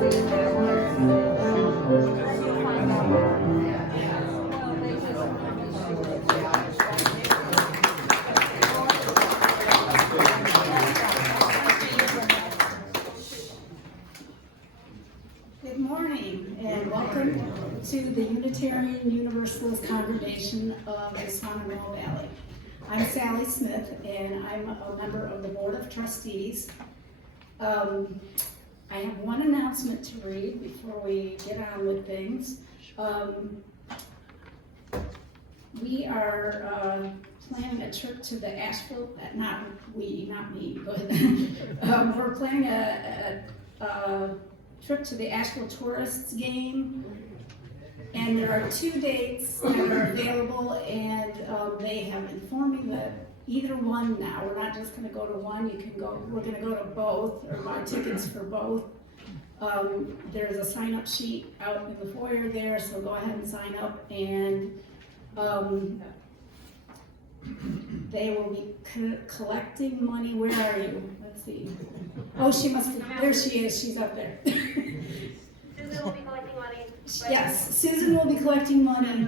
Good morning and welcome to the Unitarian Universalist Congregation of the Swananoa Valley. I'm Sally Smith and I'm a member of the Board of Trustees. I have one announcement to read before we get on with things. We are planning a trip to the Asheville, not me, but we're planning a trip to the Asheville Tourists game, and there are 2 dates that are available, and they have informed me that either one now, we're not just gonna go to one, we're gonna go to both, or buy tickets for both. There's a sign-up sheet out in the foyer there, so go ahead and sign up, and they will be collecting money. Where are you? Let's see. Oh, there she is, she's up there. Susan will be collecting money. Yes, Susan will be collecting money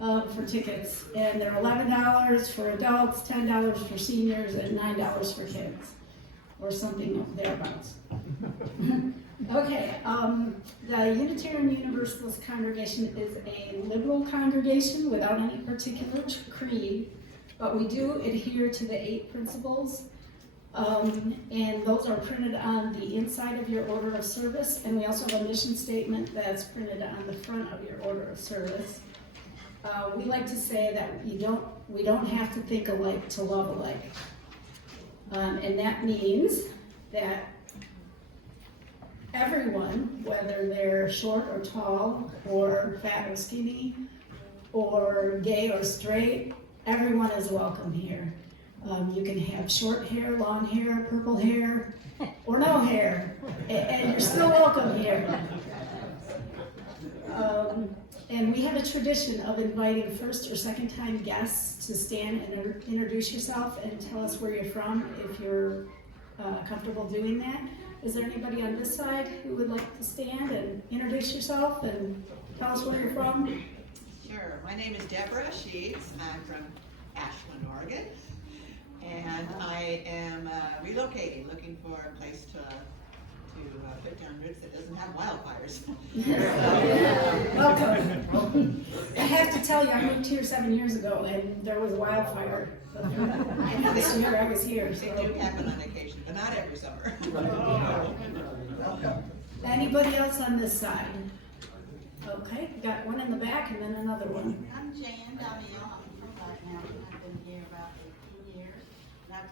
for tickets, and they're $11 for adults, $10 for seniors, and $9 for kids, or something thereabouts. Okay, the Unitarian Universalist Congregation is a liberal congregation without any particular creed, but we do adhere to the 8 principles, and those are printed on the inside of your order of service, and we also have a mission statement that's printed on the front of your order of service. We like to say that we don't have to think alike to love alike, and that means that everyone, whether they're short or tall, or fat or skinny, or gay or straight, everyone is welcome here. You can have short hair, long hair, purple hair, or no hair, and you're still welcome here. And we have a tradition of inviting first or second time guests to stand and introduce yourself and tell us where you're from, if you're comfortable doing that. Is there anybody on this side who would like to stand and introduce yourself and tell us where you're from? Sure. My name is Deborah Sheets. I'm from Ashland, Oregon. And I am relocating, looking for a place to put down roots that doesn't have wildfires. Welcome. I have to tell you, I moved here 7 years ago and there was a wildfire. This year I was here. So. They do happen on occasion, but not every summer. Welcome. Anybody else on this side? Okay, got one in the back and then another one. I'm Jan Danielle. I'm from Black Mountain. I've been here about 18 years. And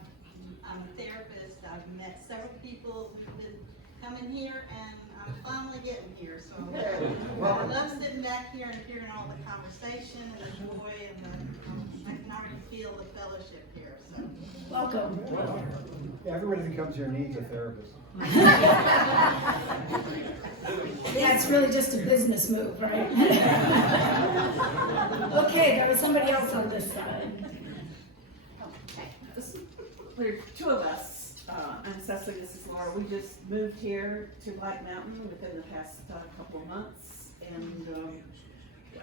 I'm a therapist. I've met several people who've been coming here, and I'm finally getting here. So I love sitting back here and hearing all the conversation and the joy, and I can already feel the fellowship here. So Welcome. Yeah, everybody that comes here needs a therapist. Yeah, it's really just a business move, right? Okay, there was somebody else on this side. We're 2 of us. I'm Cecily, this is Laura. We just moved here to Black Mountain within the past couple of months. And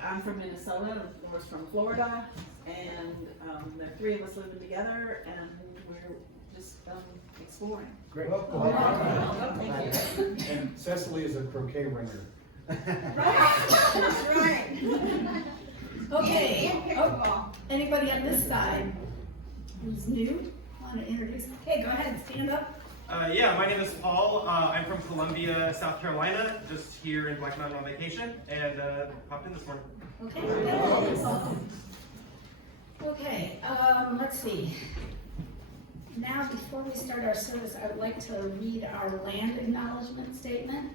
I'm from Minnesota, Laura's from Florida. And there are 3 of us living together, and we're just exploring. Great. Thank you. And Cecily is a croquet winner. that's right. Okay, anybody on this side who's new? Want to introduce? Hey, go ahead, stand up. Yeah, my name is Paul. I'm from Columbia, South Carolina, just here in Black Mountain on vacation, and popped in this morning. Okay. Okay, let's see. Now, before we start our service, I would like to read our land acknowledgement statement.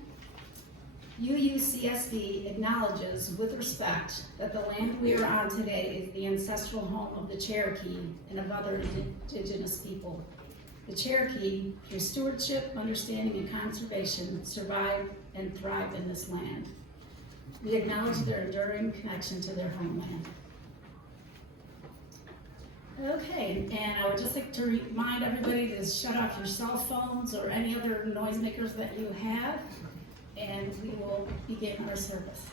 UUCSD acknowledges with respect that the land we are on today is the ancestral home of the Cherokee and of other indigenous people. The Cherokee, through stewardship, understanding, and conservation, survive and thrive in this land. We acknowledge their enduring connection to their homeland. Okay, and I would just like to remind everybody to shut off your cell phones or any other noisemakers that you have. And begin our service.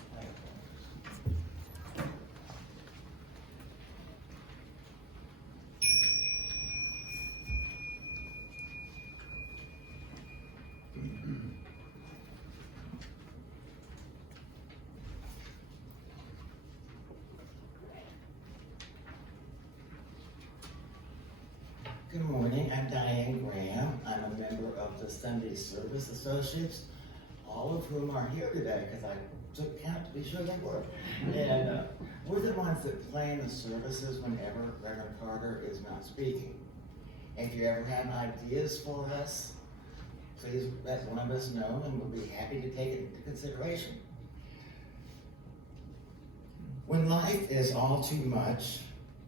Good morning, I'm Diane Graham. I'm a member of the Sunday Service Associates, all of whom are here today because I took count to be sure they were. And we're the ones that plan the services whenever Reverend Carter is not speaking. If you ever have ideas for us, please let one of us know and we'll be happy to take it into consideration. When life is all too much,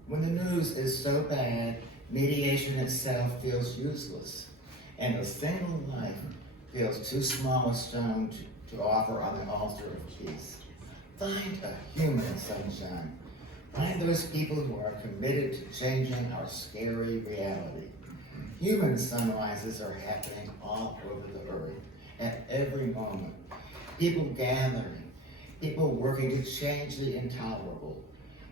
when the news is so bad, mediation itself feels useless, and a single life feels too small a stone to offer on the altar of peace. Find a human sunshine. Find those people who are committed to changing our scary reality. Human sunrises are happening all over the earth, at every moment. People gathering, people working to change the intolerable,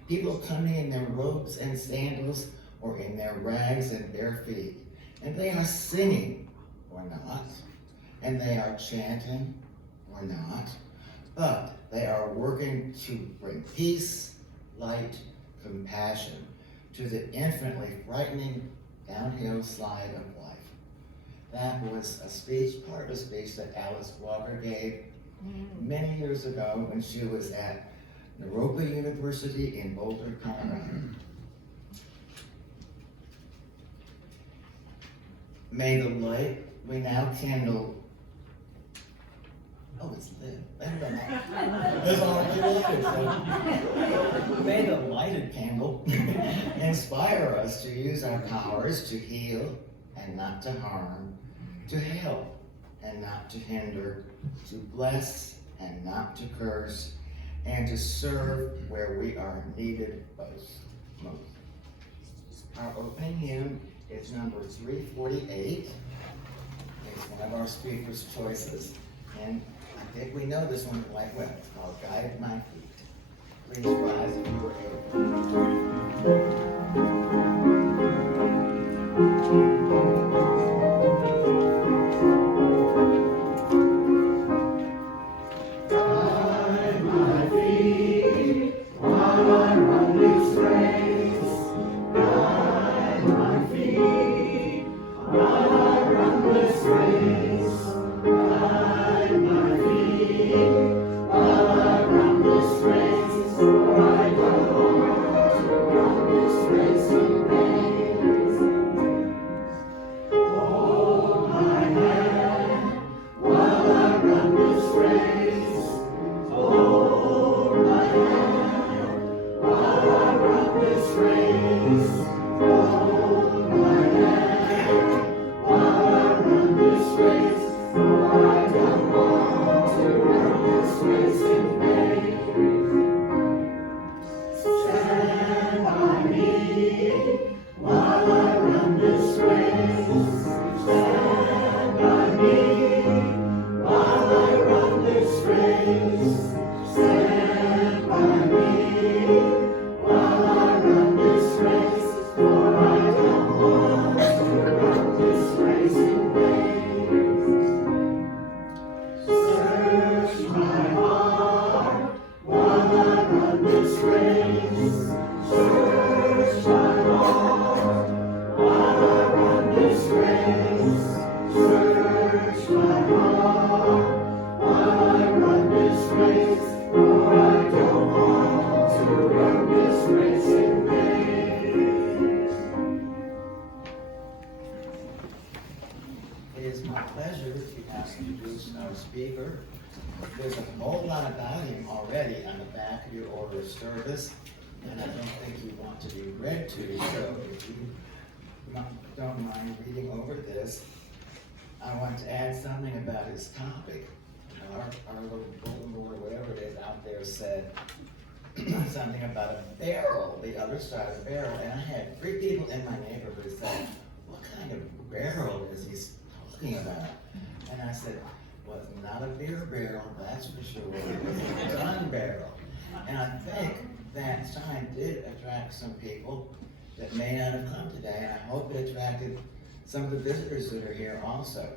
people coming in their robes and sandals or in their rags and bare feet, and they are singing or not, and they are chanting or not, but they are working to bring peace, light, compassion to the infinitely frightening downhill slide of life. That was a speech, part of a speech that Alice Walker gave many years ago when she was at Naropa University in Boulder, Colorado. May the light we now kindle. Oh, it's lit. It's already lit. So. May the lighted candle inspire us to use our powers to heal and not to harm, to help and not to hinder, to bless and not to curse, and to serve where we are needed most. Our opening hymn is number 348. It's one of our speaker's choices. And I think we know this one quite well. It's called Guide My Feet. Please rise if you are able. It is my pleasure to introduce our speaker. There's a whole lot about him already on the back of your order of service, and I don't think you want to be read to, so if you don't mind reading over this, I want to add something about his topic. Our little bulletin board or whatever it is out there said something about a barrel, the other side of the barrel, and I had 3 people in my neighborhood say, what kind of barrel is he talking about? And I said, was not a beer barrel, that's for sure. It was a gun barrel. And I think that sign did attract some people that may not have come today, and I hope it attracted some of the visitors that are here also.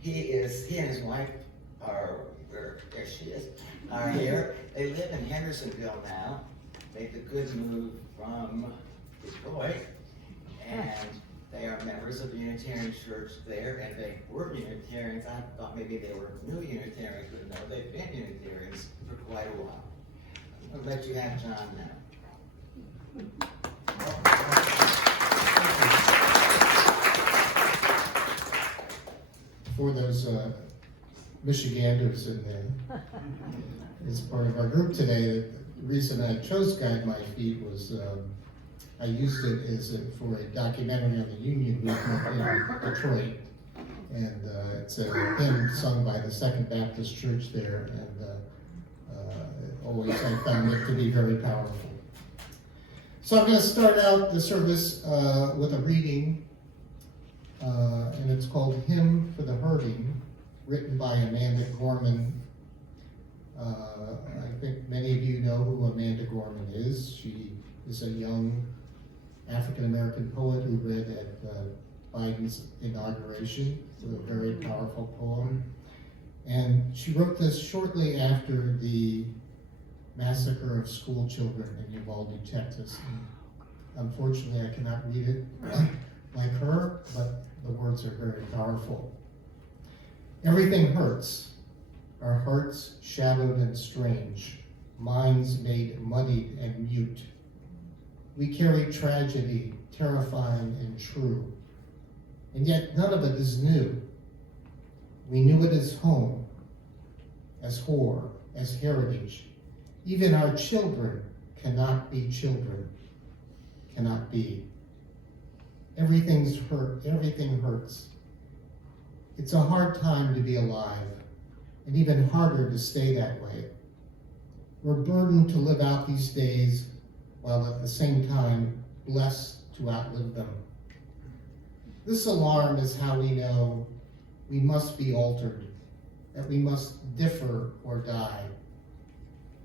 He and his wife there she is, are here. They live in Hendersonville now. Made the good move from Detroit, and they are members of the Unitarian Church there, and they were Unitarians. I thought maybe they were new Unitarians, but no, they've been Unitarians for quite a while. I'll let you have John now. For those Michiganders in there, as part of our group today, the reason I chose Guide My Feet was I used it for a documentary on the Union movement in Detroit. And it's a hymn sung by the Second Baptist Church there, and always I found it to be very powerful. So I'm going to start out the service with a reading, and it's called Hymn for the Hurting, written by Amanda Gorman. I think many of you know who Amanda Gorman is. She is a young African-American poet who read at Biden's inauguration. It's a very powerful poem. And she wrote this shortly after the massacre of school children in Uvalde, Texas. And unfortunately, I cannot read it like her, but the words are very powerful. Everything hurts. Our hearts shadowed and strange, minds made muddied and mute. We carry tragedy, terrifying and true, and yet none of it is new. We knew it as home, as horror, as heritage. Even our children cannot be children, cannot be. Everything's hurt, everything hurts. It's a hard time to be alive, and even harder to stay that way. We're burdened to live out these days while at the same time blessed to outlive them. This alarm is how we know we must be altered, that we must differ or die,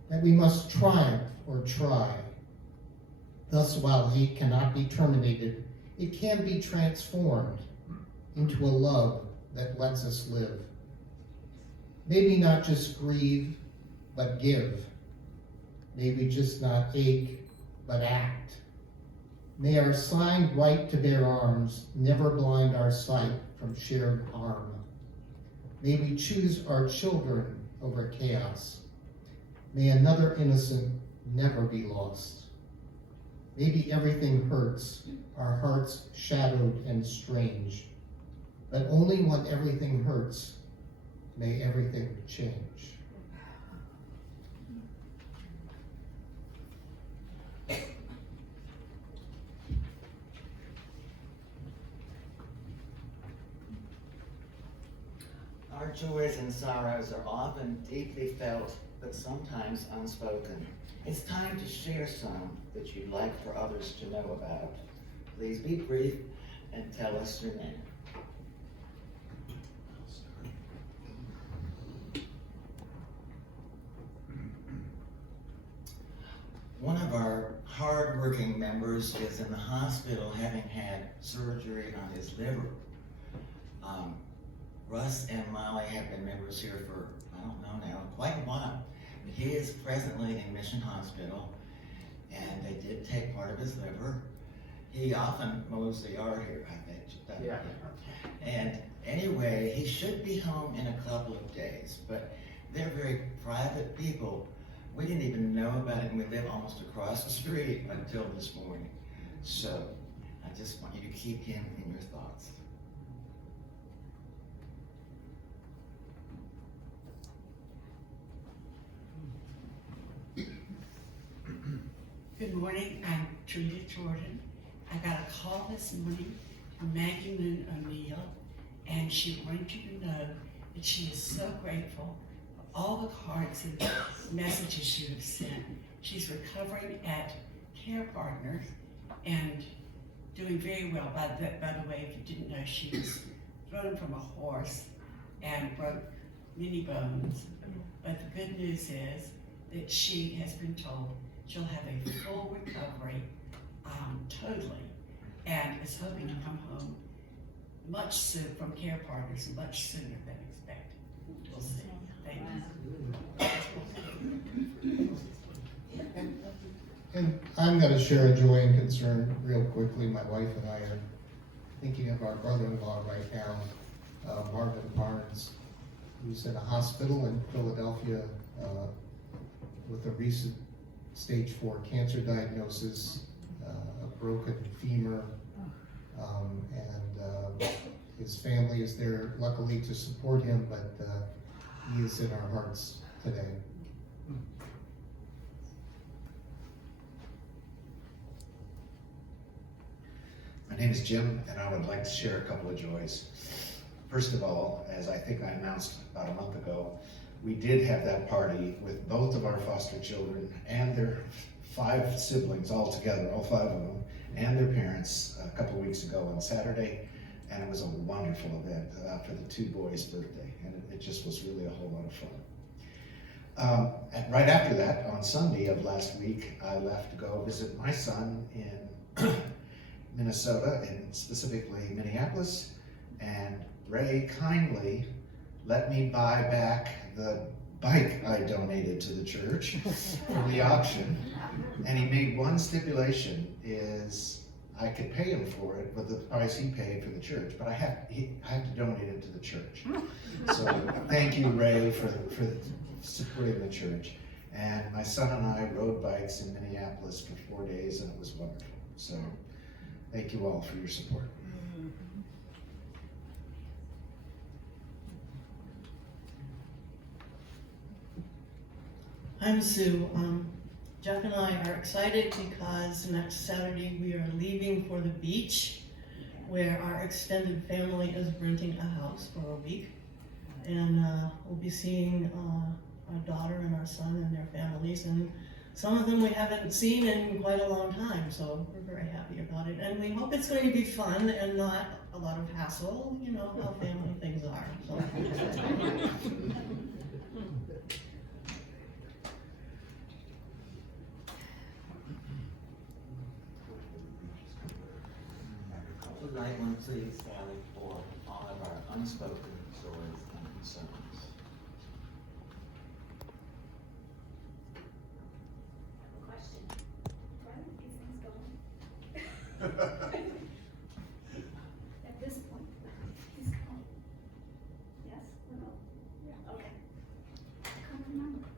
that we must triumph or try. Thus, while hate cannot be terminated, it can be transformed into a love that lets us live. Maybe not just grieve, but give. May we just not ache, but act. May our signed right to bear arms never blind our sight from shared harm. May we choose our children over chaos. May another innocent never be lost. Maybe everything hurts, our hearts shadowed and strange, but only when everything hurts, may everything change. Our joys and sorrows are often deeply felt, but sometimes unspoken. It's time to share some that you'd like for others to know about. Please be brief and tell us your name. One of our hard-working members is in the hospital having had surgery on his liver. Russ and Molly have been members here for, I don't know now, quite a while. But he is presently in Mission Hospital, and they did take part of his liver. He often mows the yard here, I bet. Yeah. And anyway, he should be home in a couple of days, but they're very private people. We didn't even know about it, and we live almost across the street until this morning. So I just want you to keep him in your thoughts. Good morning, I'm Trina Jordan. I got a call this morning from Maggie Moon O'Neill, and she wanted you to know that she is so grateful for all the cards and messages you have sent. She's recovering at Care Partners and doing very well. By the way, if you didn't know, she was thrown from a horse and broke many bones. But the good news is that she has been told she'll have a full recovery, totally, and is hoping to come home much soon from care partners, much sooner than expected. We'll see. Thank you. And I'm gonna share a joy and concern real quickly. My wife and I are thinking of our brother-in-law right now, Marvin Barnes, who's in a hospital in Philadelphia with a recent stage 4 cancer diagnosis, a broken femur, and his family is there luckily to support him, but he is in our hearts today. My name is Jim, and I would like to share a couple of joys. First of all, as I think I announced about a month ago, we did have that party with both of our foster children and their 5 siblings all together, all 5 of them, and their parents a couple of weeks ago on Saturday, and it was a wonderful event for the 2 boys' birthday, and it just was really a whole lot of fun. And right after that, on Sunday of last week, I left to go visit my son in Minnesota, and specifically Minneapolis, and Ray kindly let me buy back the bike I donated to the church from the auction, and he made one stipulation, is I could pay him for it with the price he paid for the church, but I have to donate it to the church. So thank you, Ray, for supporting the church. And my son and I rode bikes in Minneapolis for 4 days, and it was wonderful. So thank you all for your support. I'm Sue. Jeff and I are excited because next Saturday we are leaving for the beach, where our extended family is renting a house for a week. And we'll be seeing our daughter and our son and their families, and some of them we haven't seen in quite a long time, so we're very happy about it. And we hope it's going to be fun and not a lot of hassle, you know how family things are. So. Light one, please, Sally, for all of our unspoken stories and concerns. Question. Why are these things going? At this point, he's going. Yes or no? Yeah. Okay. I can't remember.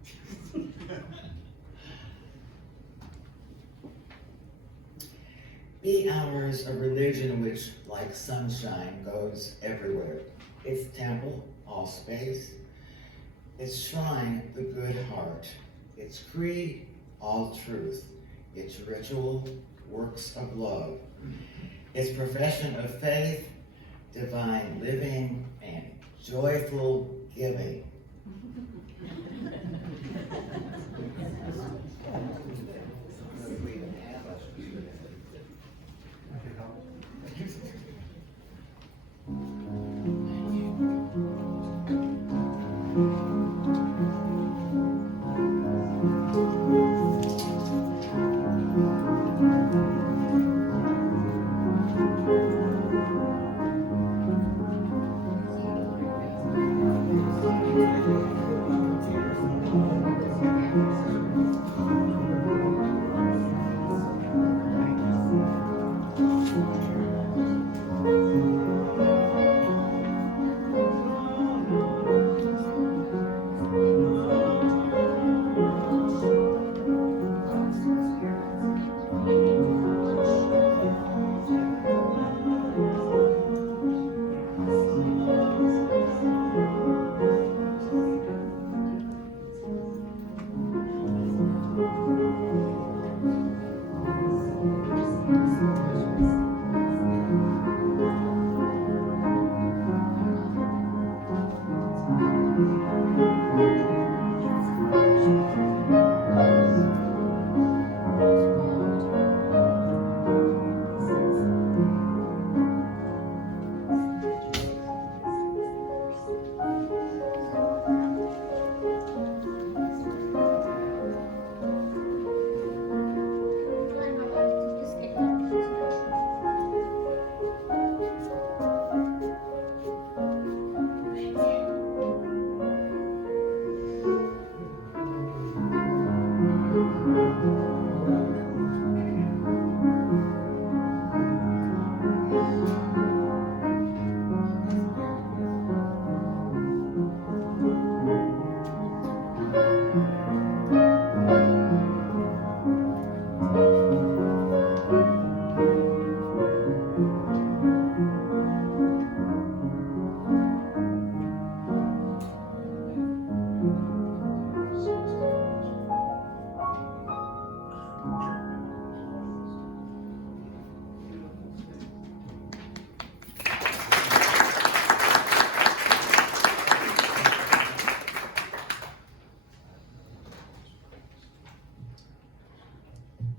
Be ours a religion which, like sunshine, goes everywhere. Its temple, all space. Its shrine, the good heart. Its creed, all truth. Its ritual, works of love. Its profession of faith, divine living and joyful giving.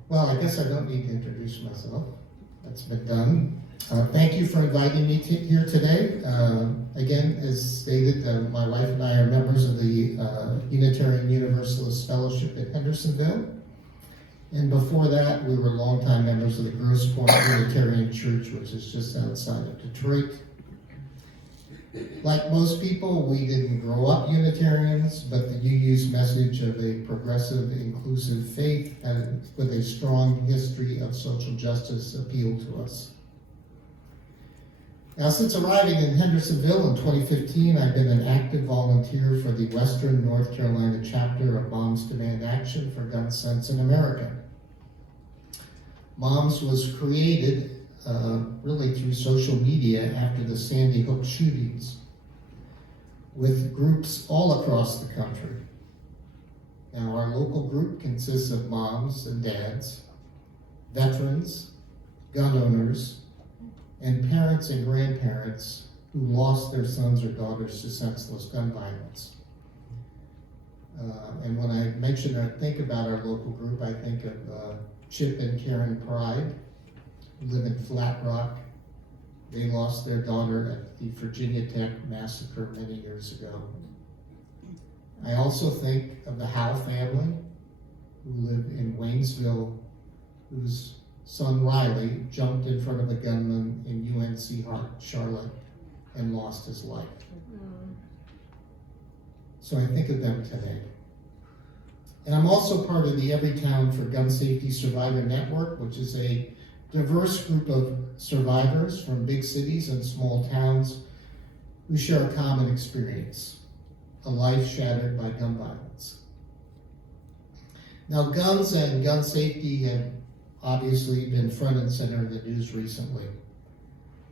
Well, I guess I don't need to introduce myself. That's been done. Thank you for inviting me here today. Again, as stated, my wife and I are members of the Unitarian Universalist Fellowship at Hendersonville. And before that, we were longtime members of the Grosse Pointe Unitarian Church, which is just outside of Detroit. Like most people, we didn't grow up Unitarians, but the UU's message of a progressive, inclusive faith and with a strong history of social justice appealed to us. Now, since arriving in Hendersonville in 2015, I've been an active volunteer for the Western North Carolina chapter of Moms Demand Action for Gun Sense in America. Moms was created really through social media after the Sandy Hook shootings, with groups all across the country. Now, our local group consists of moms and dads, veterans, gun owners, and parents and grandparents who lost their sons or daughters to senseless gun violence. And when I mention or think about our local group, I think of Chip and Karen Pride, who live in Flat Rock. They lost their daughter at the Virginia Tech massacre many years ago. I also think of the Howe family, who live in Waynesville, whose son Riley jumped in front of a gunman in UNC Charlotte and lost his life. So I think of them today. And I'm also part of the Everytown for Gun Safety Survivor Network, which is a diverse group of survivors from big cities and small towns who share a common experience, a life shattered by gun violence. Now, guns and gun safety have obviously been front and center in the news recently.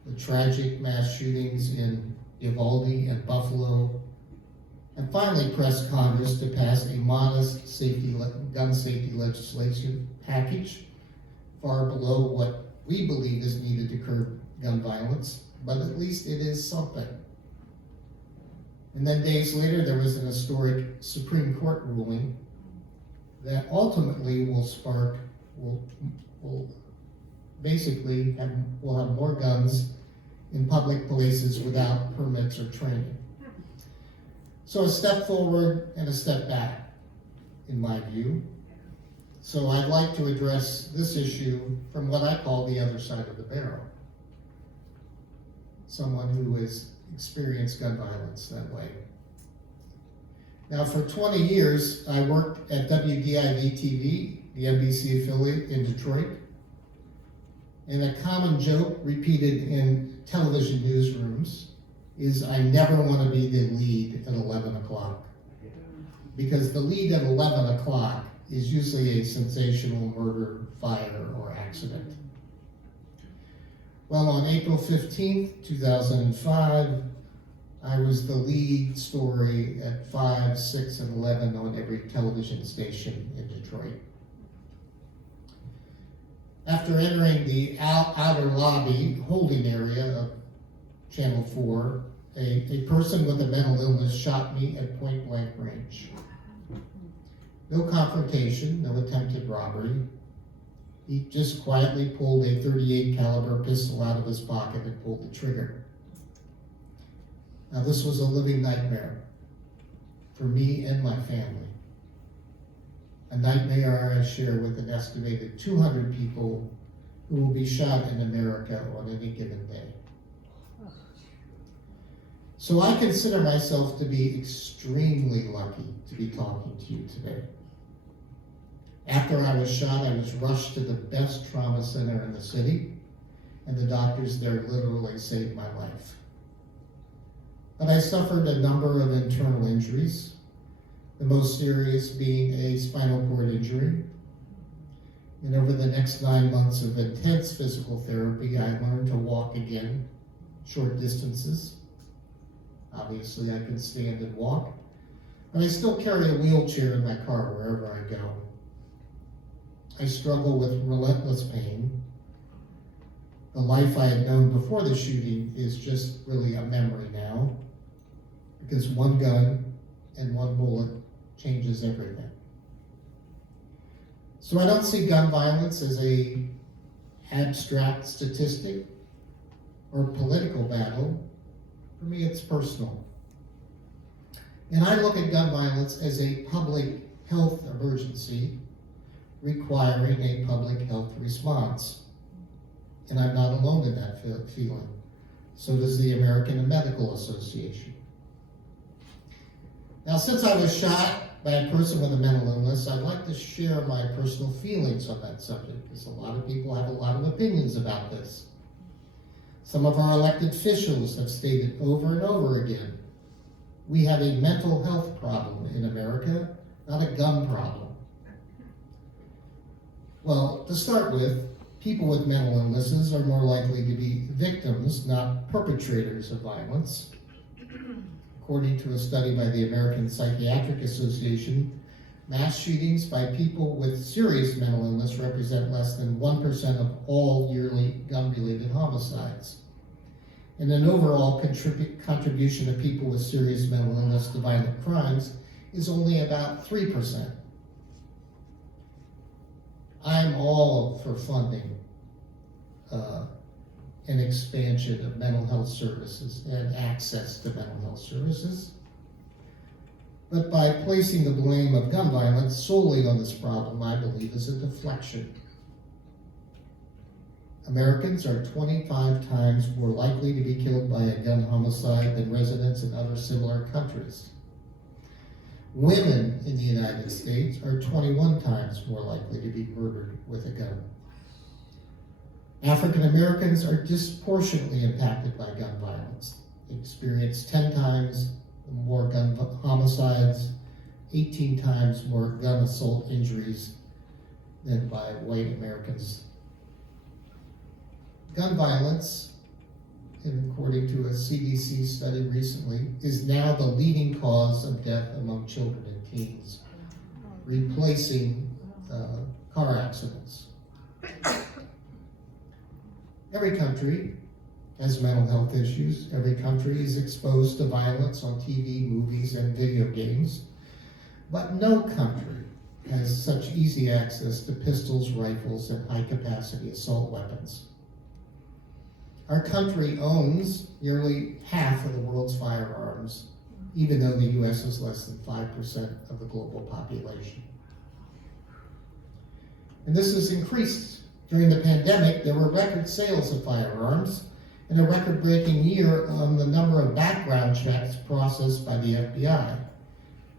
The tragic mass shootings in Uvalde and Buffalo and finally pressed Congress to pass a modest gun safety legislation package far below what we believe is needed to curb gun violence, but at least it is something. And then days later, there was an historic Supreme Court ruling that ultimately will have more guns in public places without permits or training. So a step forward and a step back, in my view. So I'd like to address this issue from what I call the other side of the barrel. Someone who has experienced gun violence that way. Now, for 20 years, I worked at WDIV-TV, the NBC affiliate in Detroit. And a common joke repeated in television newsrooms is I never want to be the lead at 11 o'clock. Because the lead at 11 o'clock is usually a sensational murder, fire, or accident. Well, on April 15th, 2005, I was the lead story at 5, 6, and 11 on every television station in Detroit. After entering the outer lobby holding area of Channel 4, a person with a mental illness shot me at point blank range. No confrontation, no attempted robbery. He just quietly pulled a .38 caliber pistol out of his pocket and pulled the trigger. Now, this was a living nightmare for me and my family. A nightmare I share with an estimated 200 people who will be shot in America on any given day. So I consider myself to be extremely lucky to be talking to you today. After I was shot, I was rushed to the best trauma center in the city, and the doctors there literally saved my life. But I suffered a number of internal injuries, the most serious being a spinal cord injury. And over the next 9 months of intense physical therapy, I learned to walk again, short distances. Obviously, I can stand and walk, but I still carry a wheelchair in my car wherever I go. I struggle with relentless pain. The life I had known before the shooting is just really a memory now, because one gun and one bullet changes everything. So I don't see gun violence as a abstract statistic or political battle. For me, it's personal. And I look at gun violence as a public health emergency requiring a public health response. And I'm not alone in that feeling. So does the American Medical Association. Now, since I was shot by a person with a mental illness, I'd like to share my personal feelings on that subject, because a lot of people have a lot of opinions about this. Some of our elected officials have stated over and over again, we have a mental health problem in America, not a gun problem. Well, to start with, people with mental illnesses are more likely to be victims, not perpetrators of violence. According to a study by the American Psychiatric Association, mass shootings by people with serious mental illness represent less than 1% of all yearly gun-related homicides. And an overall contribution of people with serious mental illness to violent crimes is only about 3%. I'm all for funding an expansion of mental health services and access to mental health services. But by placing the blame of gun violence solely on this problem, I believe is a deflection. Americans are 25 times more likely to be killed by a gun homicide than residents in other similar countries. Women in the United States are 21 times more likely to be murdered with a gun. African Americans are disproportionately impacted by gun violence. They experience 10 times more gun homicides, 18 times more gun assault injuries than by white Americans. Gun violence, according to a CDC study recently, is now the leading cause of death among children and teens, replacing car accidents. Every country has mental health issues. Every country is exposed to violence on TV, movies, and video games. But no country has such easy access to pistols, rifles, and high-capacity assault weapons. Our country owns nearly half of the world's firearms, even though the U.S. is less than 5% of the global population. And this has increased. During the pandemic, there were record sales of firearms and a record-breaking year on the number of background checks processed by the FBI,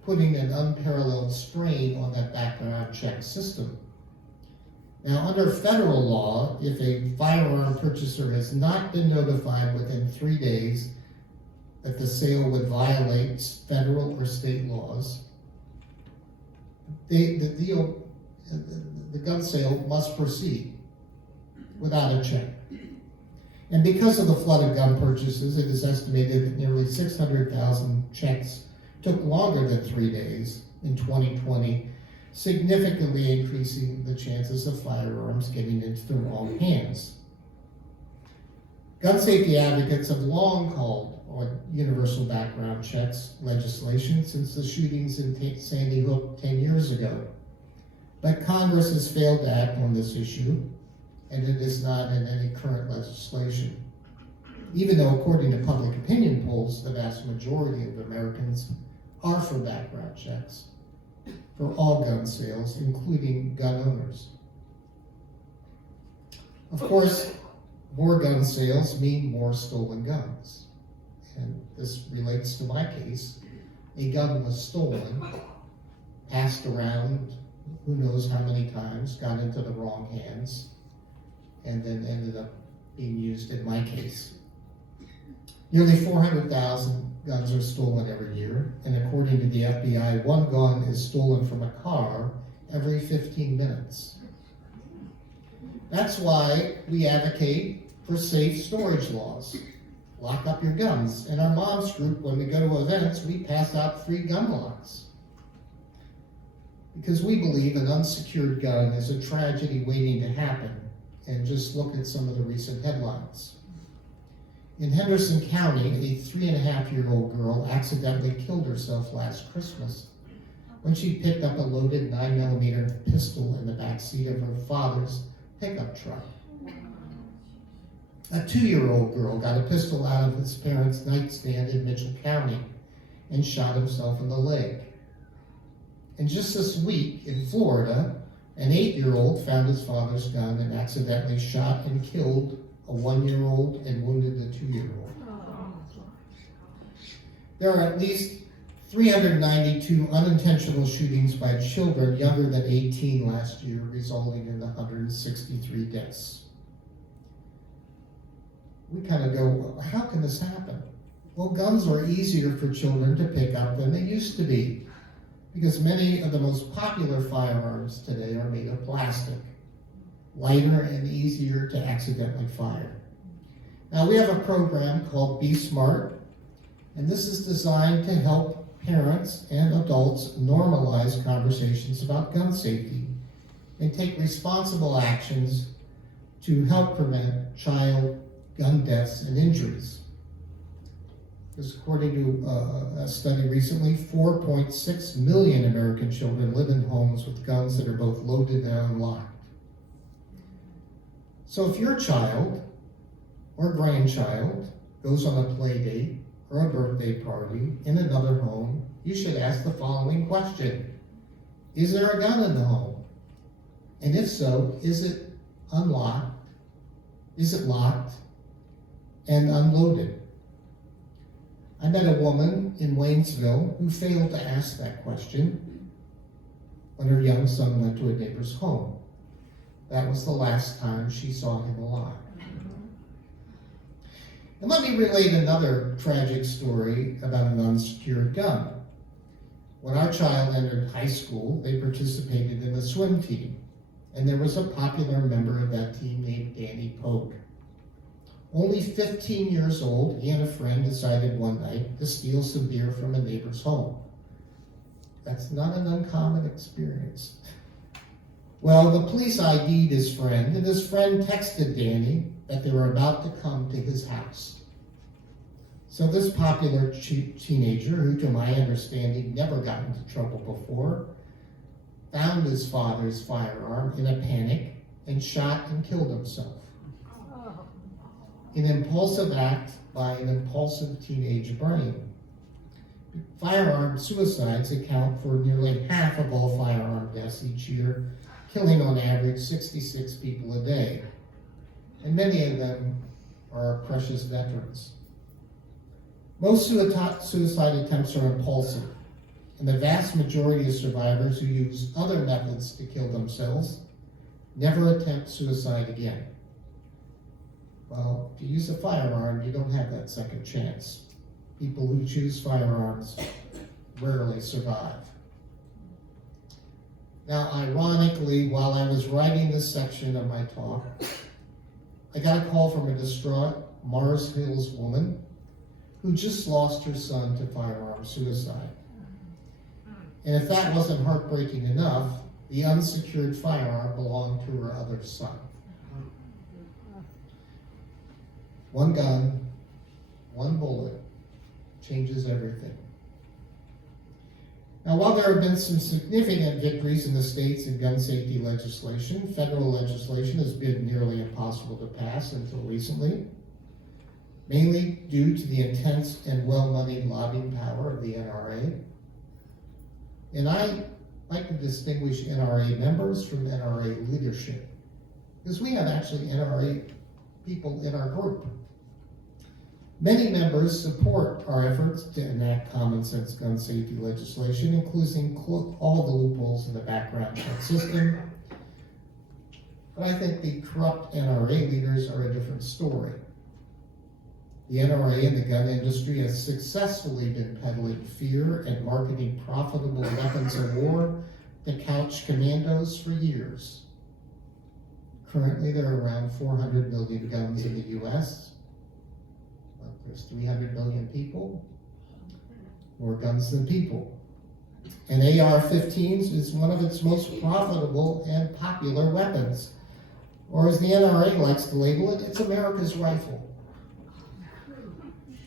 putting an unparalleled strain on that background check system. Now, under federal law, if a firearm purchaser has not been notified within 3 days that the sale would violate federal or state laws, the gun sale must proceed without a check. And because of the flood of gun purchases, it is estimated that nearly 600,000 checks took longer than 3 days in 2020, significantly increasing the chances of firearms getting into the wrong hands. Gun safety advocates have long called on universal background checks legislation since the shootings in Sandy Hook 10 years ago. But Congress has failed to act on this issue, and it is not in any current legislation. Even though, according to public opinion polls, the vast majority of Americans are for background checks for all gun sales, including gun owners. Of course, more gun sales mean more stolen guns. And this relates to my case. A gun was stolen, passed around who knows how many times, got into the wrong hands, and then ended up being used in my case. Nearly 400,000 guns are stolen every year, and according to the FBI, one gun is stolen from a car every 15 minutes. That's why we advocate for safe storage laws. Lock up your guns. In our mom's group, when we go to events, we pass out free gun locks. Because we believe an unsecured gun is a tragedy waiting to happen. And just look at some of the recent headlines. In Henderson County, a 3.5-year-old girl accidentally killed herself last Christmas when she picked up a loaded 9mm pistol in the backseat of her father's pickup truck. A 2-year-old girl got a pistol out of his parents' nightstand in Mitchell County and shot himself in the leg. And just this week in Florida, an 8-year-old found his father's gun and accidentally shot and killed a 1-year-old and wounded a 2-year-old. There are at least 392 unintentional shootings by children younger than 18 last year, resulting in 163 deaths. We kind of go, how can this happen? Well, guns are easier for children to pick up than they used to be, because many of the most popular firearms today are made of plastic, lighter and easier to accidentally fire. Now, we have a program called Be Smart, and this is designed to help parents and adults normalize conversations about gun safety and take responsible actions to help prevent child gun deaths and injuries. Because according to a study recently, 4.6 million American children live in homes with guns that are both loaded and unlocked. So if your child or grandchild goes on a play date or a birthday party in another home, you should ask the following question. Is there a gun in the home? And if so, is it unlocked? Is it locked and unloaded? I met a woman in Waynesville who failed to ask that question when her young son went to a neighbor's home. That was the last time she saw him alive. And let me relate another tragic story about an unsecured gun. When our child entered high school, they participated in a swim team, and there was a popular member of that team named Danny Pogue. Only 15 years old, he and a friend decided one night to steal some beer from a neighbor's home. That's not an uncommon experience. Well, the police ID'd his friend, and his friend texted Danny that they were about to come to his house. So this popular teenager, who to my understanding never got into trouble before, found his father's firearm in a panic and shot and killed himself. An impulsive act by an impulsive teenage brain. Firearm suicides account for nearly half of all firearm deaths each year, killing on average 66 people a day. And many of them are precious veterans. Most suicide attempts are impulsive, and the vast majority of survivors who use other methods to kill themselves never attempt suicide again. Well, if you use a firearm, you don't have that second chance. People who choose firearms rarely survive. Now, ironically, while I was writing this section of my talk, I got a call from a distraught Mars Hills woman who just lost her son to firearm suicide. And if that wasn't heartbreaking enough, the unsecured firearm belonged to her other son. One gun, one bullet changes everything. Now, while there have been some significant victories in the states in gun safety legislation, federal legislation has been nearly impossible to pass until recently, mainly due to the intense and well-moneyed lobbying power of the NRA. And I like to distinguish NRA members from NRA leadership, because we have actually NRA people in our group. Many members support our efforts to enact common sense gun safety legislation, including all the loopholes in the background check system. But I think the corrupt NRA leaders are a different story. The NRA and the gun industry has successfully been peddling fear and marketing profitable weapons of war to couch commandos for years. Currently, there are around 400 million guns in the U.S. There's 300 million people, more guns than people. And AR-15s is one of its most profitable and popular weapons. Or as the NRA likes to label it, it's America's rifle.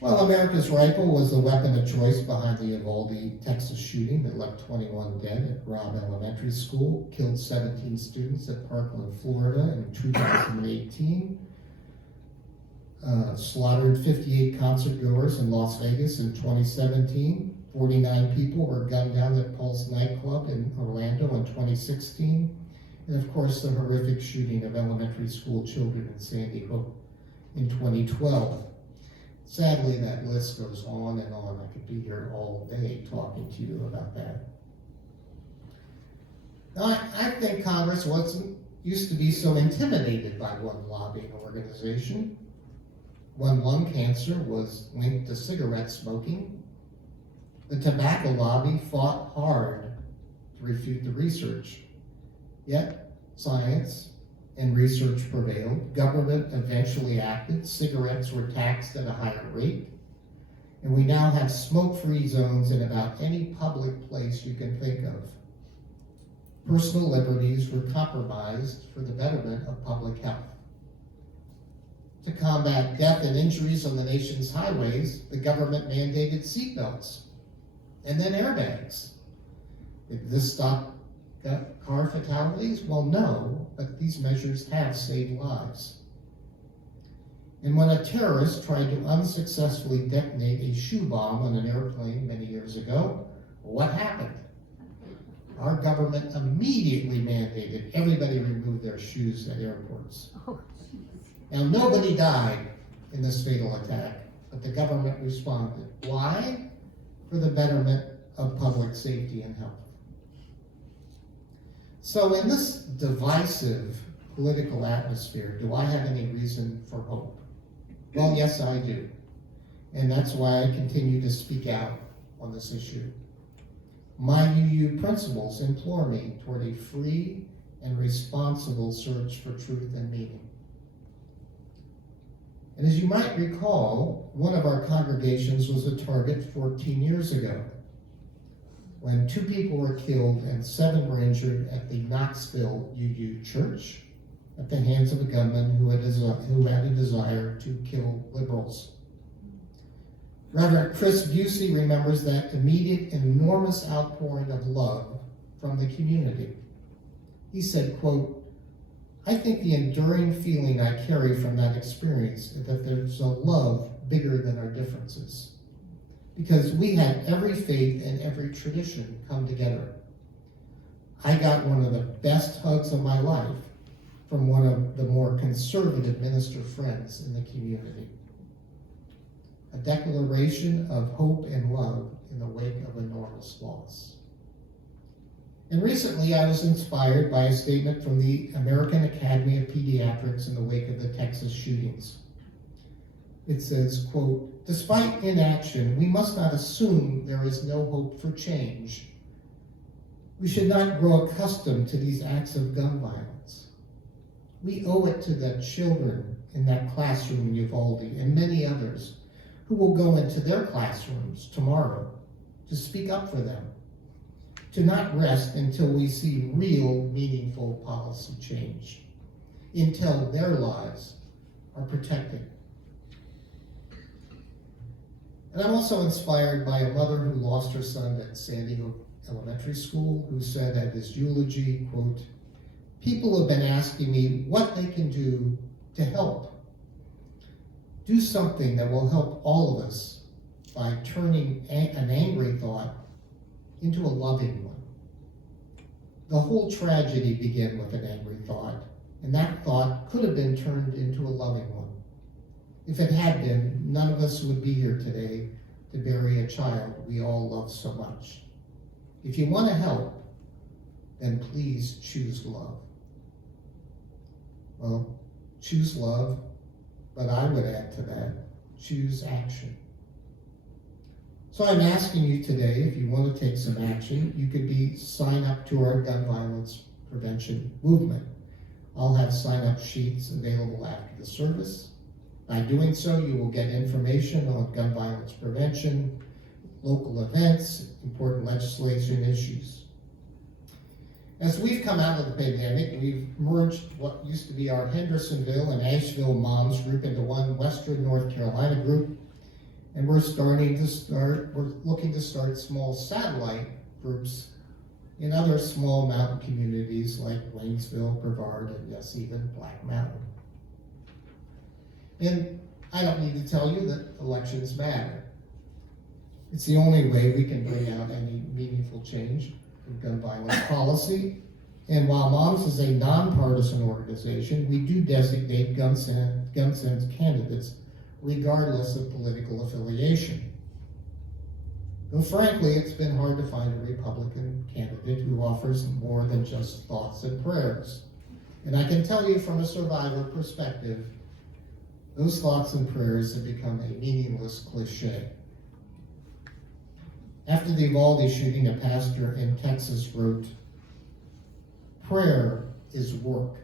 Well, America's rifle was the weapon of choice behind the Uvalde, Texas shooting that left 21 dead at Robb Elementary School, killed 17 students at Parkland, Florida in 2018, slaughtered 58 concert goers in Las Vegas in 2017, 49 people were gunned down at Pulse nightclub in Orlando in 2016, and of course the horrific shooting of elementary school children in Sandy Hook in 2012. Sadly, that list goes on and on. I could be here all day talking to you about that. Now, I think Congress used to be so intimidated by one lobbying organization. When lung cancer was linked to cigarette smoking, the tobacco lobby fought hard to refute the research. Yet, science and research prevailed. Government eventually acted. Cigarettes were taxed at a higher rate. And we now have smoke-free zones in about any public place you can think of. Personal liberties were compromised for the betterment of public health. To combat death and injuries on the nation's highways, the government mandated seatbelts and then airbags. Did this stop car fatalities? Well, no, but these measures have saved lives. And when a terrorist tried to unsuccessfully detonate a shoe bomb on an airplane many years ago, what happened? Our government immediately mandated everybody remove their shoes at airports. Now, nobody died in this fatal attack, but the government responded. Why? For the betterment of public safety and health. So in this divisive political atmosphere, do I have any reason for hope? Well, yes, I do. And that's why I continue to speak out on this issue. My UU principles implore me toward a free and responsible search for truth and meaning. And as you might recall, one of our congregations was a target 14 years ago, when 2 people were killed and 7 were injured at the Knoxville UU church at the hands of a gunman who had a desire to kill liberals. Reverend Chris Busey remembers that immediate and enormous outpouring of love from the community. He said, quote, "I think the enduring feeling I carry from that experience is that there's a love bigger than our differences. Because we had every faith and every tradition come together. I got one of the best hugs of my life from one of the more conservative minister friends in the community. A declaration of hope and love in the wake of enormous loss." And recently I was inspired by a statement from the American Academy of Pediatrics in the wake of the Texas shootings. It says, quote, "Despite inaction, we must not assume there is no hope for change. We should not grow accustomed to these acts of gun violence. We owe it to the children in that classroom in Uvalde and many others who will go into their classrooms tomorrow to speak up for them, to not rest until we see real, meaningful policy change, until their lives are protected." And I'm also inspired by a mother who lost her son at Sandy Hook Elementary School, who said at his eulogy, quote, "People have been asking me what they can do to help. Do something that will help all of us by turning an angry thought into a loving one." The whole tragedy began with an angry thought, and that thought could have been turned into a loving one. If it had been, none of us would be here today to bury a child we all love so much. If you want to help, then please choose love. Well, choose love, but I would add to that, choose action. So I'm asking you today, if you want to take some action, you could sign up to our gun violence prevention movement. I'll have sign-up sheets available after the service. By doing so, you will get information on gun violence prevention, local events, important legislation issues. As we've come out of the pandemic, we've merged what used to be our Hendersonville and Asheville moms group into one Western North Carolina group, And we're looking to start small satellite groups in other small mountain communities like Waynesville, Brevard, and yes, even Black Mountain. And I don't need to tell you that elections matter. It's the only way we can bring out any meaningful change in gun violence policy. And while Moms is a nonpartisan organization, we do designate gun sense candidates regardless of political affiliation. Though frankly, it's been hard to find a Republican candidate who offers more than just thoughts and prayers. And I can tell you from a survivor perspective, those thoughts and prayers have become a meaningless cliche. After the Uvalde shooting, a pastor in Texas wrote, "Prayer is work.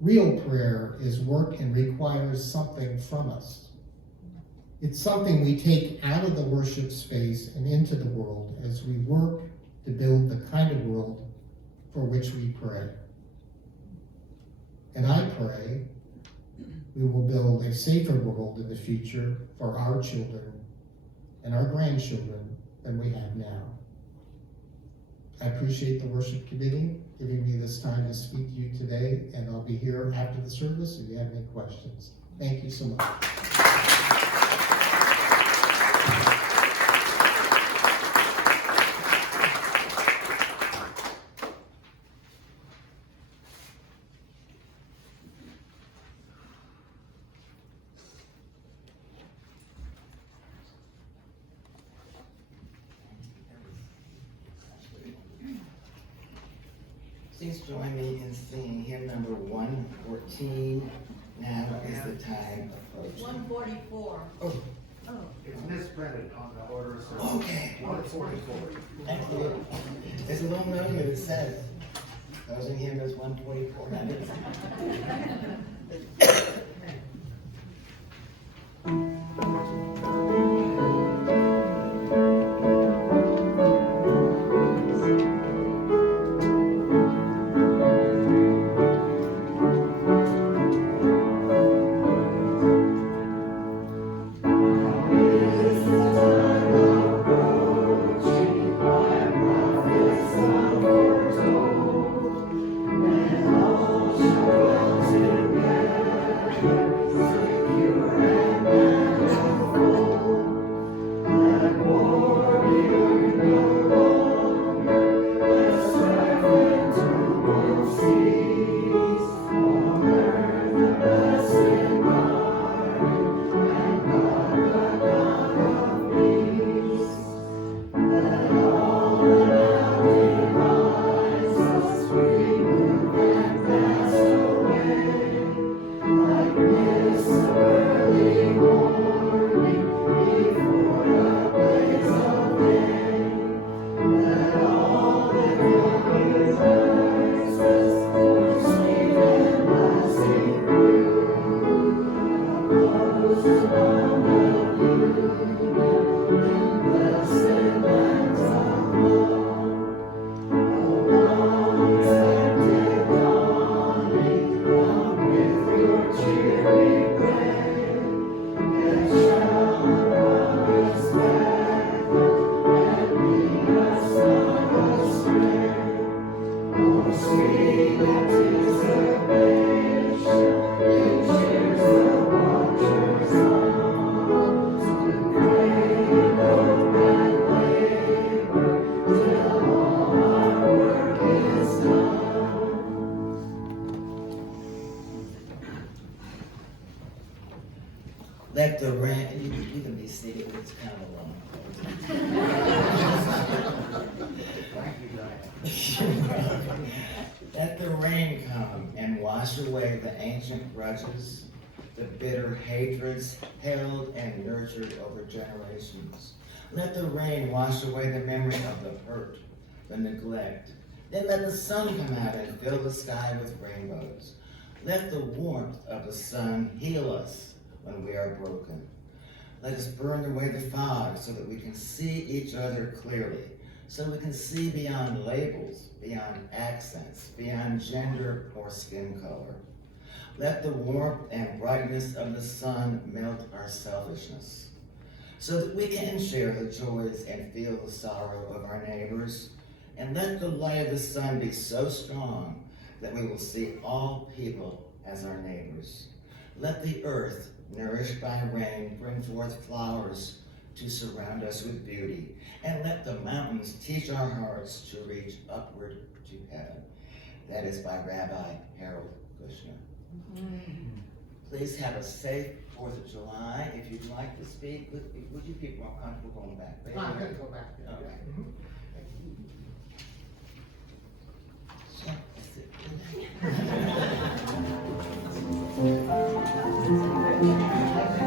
Real prayer is work and requires something from us. It's something we take out of the worship space and into the world as we work to build the kind of world for which we pray." And I pray we will build a safer world in the future for our children and our grandchildren than we have now. I appreciate the worship committee giving me this time to speak to you today, and I'll be here after the service if you have any questions. Thank you so much. Please join me in singing hymn number 114, Now is the Time Approaching. 144. Oh, It's misprinted on the order of service. okay. 144. Thank you. There's a little note here that says, closing hymn is 144. That is. Let the rain, you can be seated, it's kind of a long. Let the rain come and wash away the ancient grudges, the bitter hatreds held and nurtured over generations. Let the rain wash away the memory of the hurt, the neglect. Then let the sun come out and fill the sky with rainbows. Let the warmth of the sun heal us when we are broken. Let us burn away the fog so that we can see each other clearly, so we can see beyond labels, beyond accents, beyond gender or skin color. Let the warmth and brightness of the sun melt our selfishness. so that we can share the joys and feel the sorrow of our neighbors. And let the light of the sun be so strong that we will see all people as our neighbors. Let the earth, nourished by rain, bring forth flowers to surround us with beauty. And let the mountains teach our hearts to reach upward to heaven. That is by Rabbi Harold Kushner. Please have a safe 4th of July. If you'd like to speak, would you feel more comfortable going back there? I'm gonna go back there. Okay.